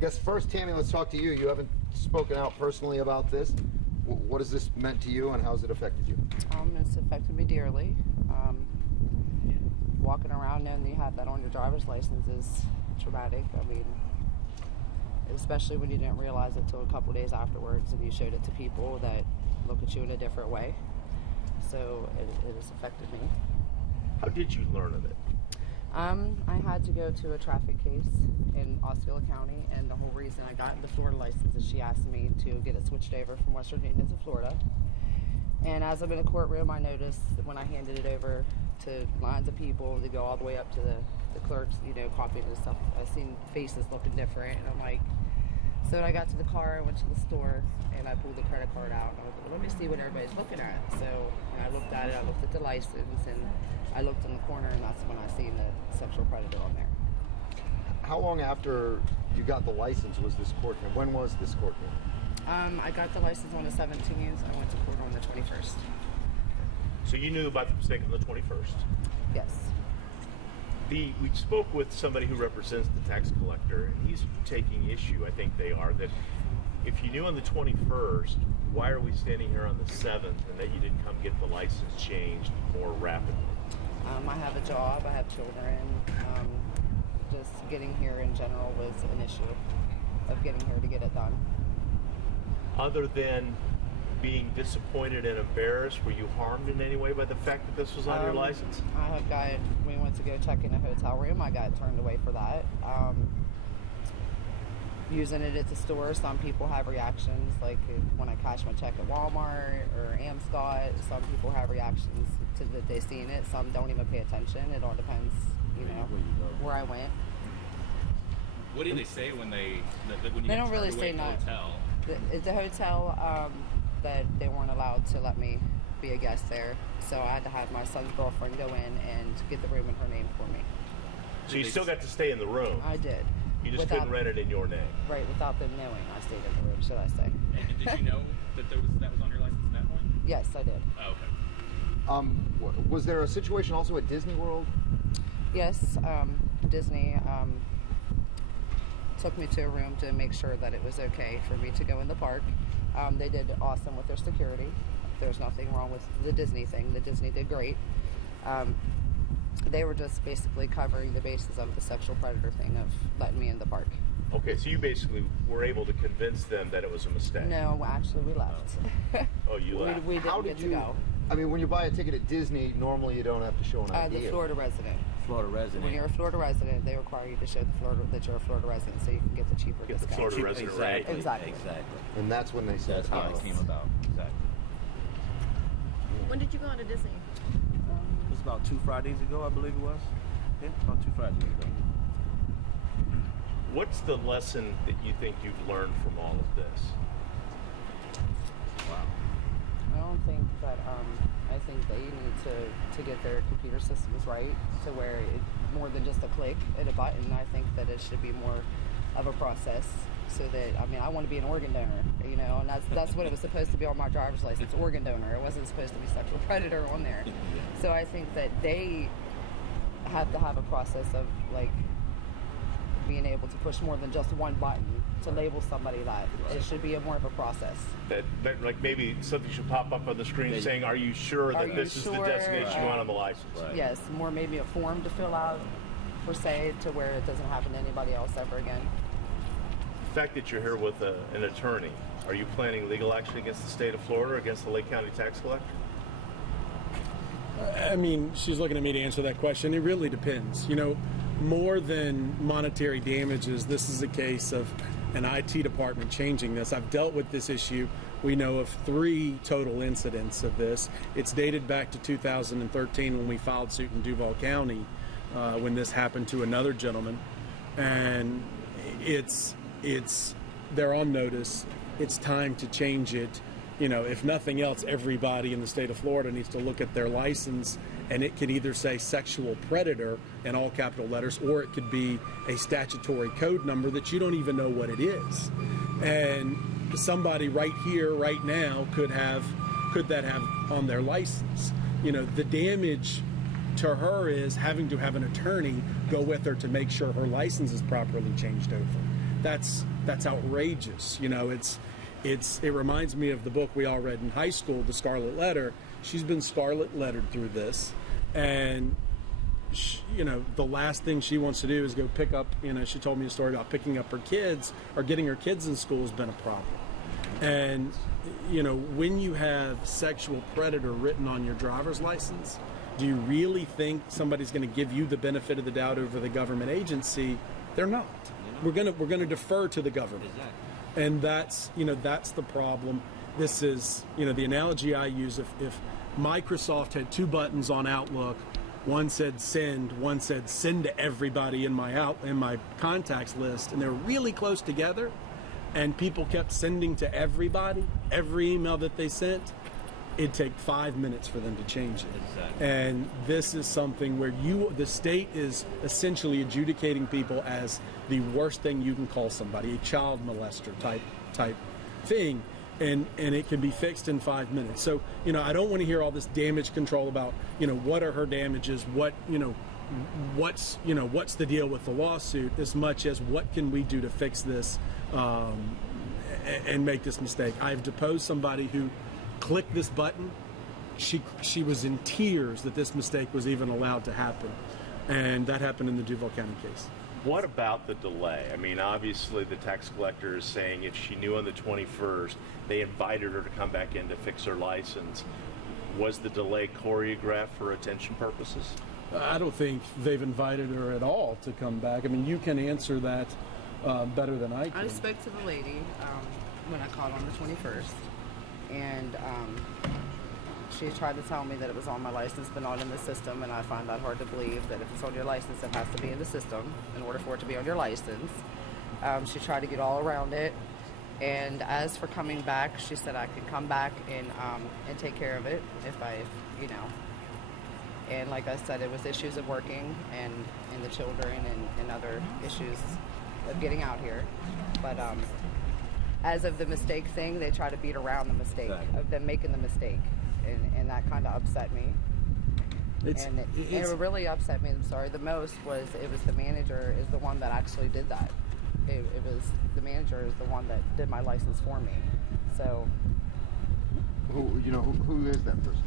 guess first, Tammy, let's talk to you. You haven't spoken out personally about this. What has this meant to you, and how has it affected you? It's affected me dearly. Walking around knowing that you have that on your driver's license is traumatic. I mean, especially when you didn't realize it till a couple days afterwards and you showed it to people that look at you in a different way. So it has affected me. How did you learn of it? I had to go to a traffic case in Osceola County, and the whole reason I got the Florida license is she asked me to get it switched over from West Virginia to Florida. And as I'm in the courtroom, I noticed that when I handed it over to lines of people to go all the way up to the clerks, you know, copying and stuff, I seen faces looking different, and I'm like, so when I got to the car, I went to the store, and I pulled the credit card out, and I was like, let me see what everybody's looking at. So when I looked at it, I looked at the license, and I looked in the corner, and that's when I seen the sexual predator on there. How long after you got the license was this court hearing? When was this court hearing? I got the license on the 17th. I went to court on the 21st. So you knew about the mistake on the 21st? Yes. We spoke with somebody who represents the tax collector, and he's taking issue, I think they are, that if you knew on the 21st, why are we standing here on the 7th and that you didn't come get the license changed more rapidly? I have a job, I have children. Just getting here in general was an issue of getting here to get it done. Other than being disappointed and embarrassed, were you harmed in any way by the fact that this was on your license? We went to go check in a hotel room. I got turned away for that. Using it at the store, some people have reactions, like when I cash my check at Walmart or Amscot, some people have reactions to that they've seen it. Some don't even pay attention. It all depends, you know, where I went. What did they say when you they don't really say no? The hotel that they weren't allowed to let me be a guest there, so I had to have my son's girlfriend go in and get the room in her name for me. So you still got to stay in the room? I did. You just couldn't rent it in your name? Right, without them knowing I stayed in the room, should I say. And did you know that that was on your license at that point? Yes, I did. Oh, okay. Was there a situation also at Disney World? Yes, Disney took me to a room to make sure that it was okay for me to go in the park. They did awesome with their security. There's nothing wrong with the Disney thing. The Disney did great. They were just basically covering the bases of the sexual predator thing of letting me in the park. Okay, so you basically were able to convince them that it was a mistake? No, actually we left. Oh, you left? We didn't get to go. I mean, when you buy a ticket at Disney, normally you don't have to show an ID. The Florida resident. Florida resident. When you're a Florida resident, they require you to show that you're a Florida resident, so you can get the cheaper discount. The Florida resident rate. Exactly. And that's when they said that's how it came about. Exactly. When did you go on to Disney? It was about 2 Fridays ago, I believe it was. Yeah, about 2 Fridays ago. What's the lesson that you think you've learned from all of this? Wow. I don't think that, I think they need to get their computer systems right to where it, more than just a click and a button. I think that it should be more of a process so that, I mean, I want to be an organ donor, you know, and that's what it was supposed to be on my driver's license, organ donor. It wasn't supposed to be sexual predator on there. So I think that they have to have a process of, like, being able to push more than just one button to label somebody that. It should be more of a process. That like maybe something should pop up on the screen saying, are you sure that this is the destination you want on the license? Right. Yes, more maybe a form to fill out, per se, to where it doesn't happen to anybody else ever again. The fact that you're here with an attorney, are you planning legal action against the state of Florida or against the Lake County tax collector? I mean, she's looking at me to answer that question. It really depends. You know, more than monetary damages, this is a case of an IT department changing this. I've dealt with this issue. We know of 3 total incidents of this. It's dated back to 2013 when we filed suit in Duval County when this happened to another gentleman. And they're on notice. It's time to change it. You know, if nothing else, everybody in the state of Florida needs to look at their license, and it can either say sexual predator in all capital letters, or it could be a statutory code number that you don't even know what it is. And somebody right here, right now, could that have on their license. You know, the damage to her is having to have an attorney go with her to make sure her license is properly changed over. that's outrageous. You know, it reminds me of the book we all read in high school, The Scarlet Letter. She's been scarlet lettered through this, and you know, the last thing she wants to do is go pick up, you know, she told me a story about picking up her kids or getting her kids in school has been a problem. And, you know, when you have sexual predator written on your driver's license, do you really think somebody's going to give you the benefit of the doubt over the government agency? They're not. We're gonna defer to the government. Exactly. And that's, you know, that's the problem. This is, you know, the analogy I use, if Microsoft had two buttons on Outlook, one said send, one said send to everybody in my contacts list, and they're really close together, and people kept sending to everybody, every email that they sent, it'd take 5 minutes for them to change it. Exactly. And this is something where the state is essentially adjudicating people as the worst thing you can call somebody, a child molester type thing. And it can be fixed in 5 minutes. So, you know, I don't want to hear all this damage control about, you know, what are her damages, what's the deal with the lawsuit, as much as what can we do to fix this and make this mistake. I've deposed somebody who clicked this button. She was in tears that this mistake was even allowed to happen, and that happened in the Duval County case. What about the delay? I mean, obviously the tax collector is saying if she knew on the 21st, they invited her to come back in to fix her license. Was the delay choreographed for attention purposes? I don't think they've invited her at all to come back. I mean, you can answer that better than I can. I spoke to the lady when I called on the 21st, and she tried to tell me that it was on my license but not in the system, and I find that hard to believe that if it's on your license, it has to be in the system in order for it to be on your license. She tried to get all around it, and as for coming back, she said I could come back and take care of it if I, you know. And like I said, it was issues of working and the children and other issues of getting out here. But as of the mistake thing, they try to beat around the mistake of them making the mistake. And that kind of upset me. It really upset me, I'm sorry, the most was it was the manager is the one that actually did that. It was the manager is the one that did my license for me. So Who is that person?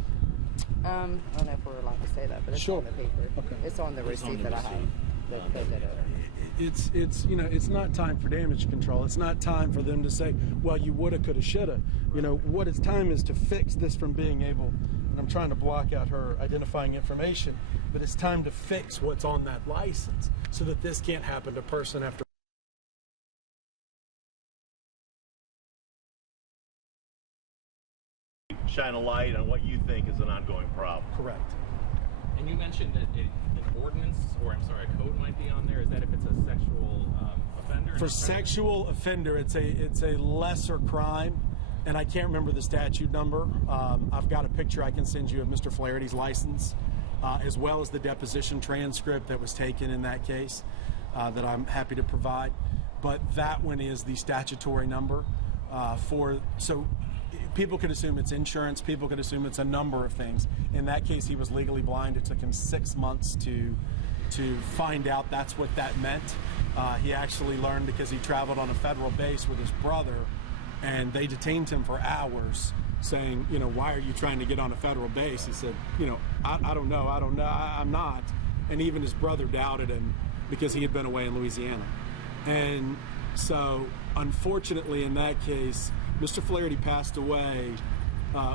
I don't know if we're allowed to say that, but it's Sure. on the paper. Okay. It's on the receipt that I have. That did it. It's you know, it's not time for damage control. It's not time for them to say, well, you woulda, coulda, shoulda. You know, what it's time is to fix this from being able, and I'm trying to block out her identifying information, but it's time to fix what's on that license so that this can't happen to person after Shine a light on what you think is an ongoing problem. correct. And you mentioned that an ordinance, or I'm sorry, a code might be on there. Is that if it's a sexual offender? For sexual offender, it's a lesser crime, and I can't remember the statute number. I've got a picture I can send you of Mr. Flaherty's license, as well as the deposition transcript that was taken in that case that I'm happy to provide. But that one is the statutory number so people could assume it's insurance, people could assume it's a number of things. In that case, he was legally blind. It took him 6 months to find out that's what that meant. He actually learned because he traveled on a federal base with his brother, and they detained him for hours saying, you know, why are you trying to get on a federal base? He said, you know, I don't know, I'm not. And even his brother doubted him because he had been away in Louisiana. And so, unfortunately, in that case, Mr. Flaherty passed away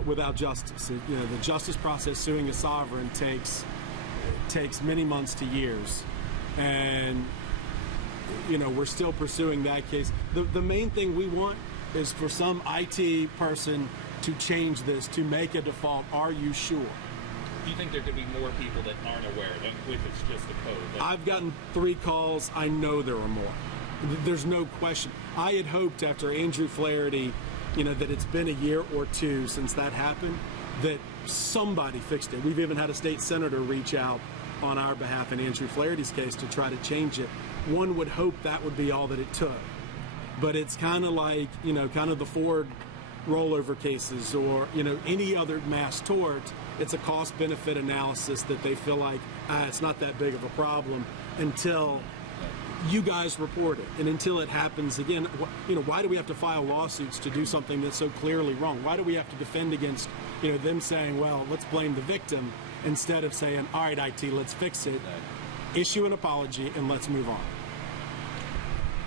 without justice. You know, the justice process, suing a sovereign, takes many months to years, and you know, we're still pursuing that case. The main thing we want is for some IT person to change this, to make a default. Are you sure? Do you think there could be more people that aren't aware of it if it's just a code? I've gotten 3 calls. I know there are more. There's no question. I had hoped after Andrew Flaherty, you know, that it's been a year or 2 since that happened, that somebody fixed it. We've even had a state senator reach out on our behalf in Andrew Flaherty's case to try to change it. One would hope that would be all that it took. But it's kind of like, you know, kind of the Ford rollover cases or, you know, any other mass tort. It's a cost-benefit analysis that they feel like it's not that big of a problem until you guys report it, and until it happens again, why do we have to file lawsuits to do something that's so clearly wrong? Why do we have to defend against, them saying, well, let's blame the victim, instead of saying, all right, IT, let's fix it, issue an apology, and let's move on?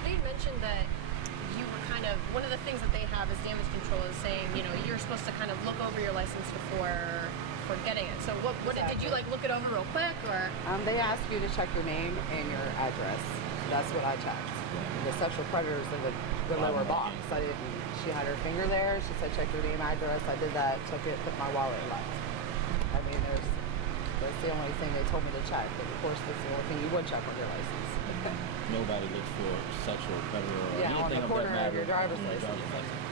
They mentioned that you were kind of, one of the things that they have is damage control is saying, you're supposed to kind of look over your license before getting it. So what did you like look it over real quick, or? They asked you to check your name and your address. That's what I checked. The sexual predators in the lower box. She had her finger there. She said, check your name, address. I did that, took it, put my wallet and left. I mean, that's the only thing they told me to check. But of course, that's the only thing you would check on your license. Nobody looks for sexual predator or Yeah, on anything the of corner that of your matter driver's on your license.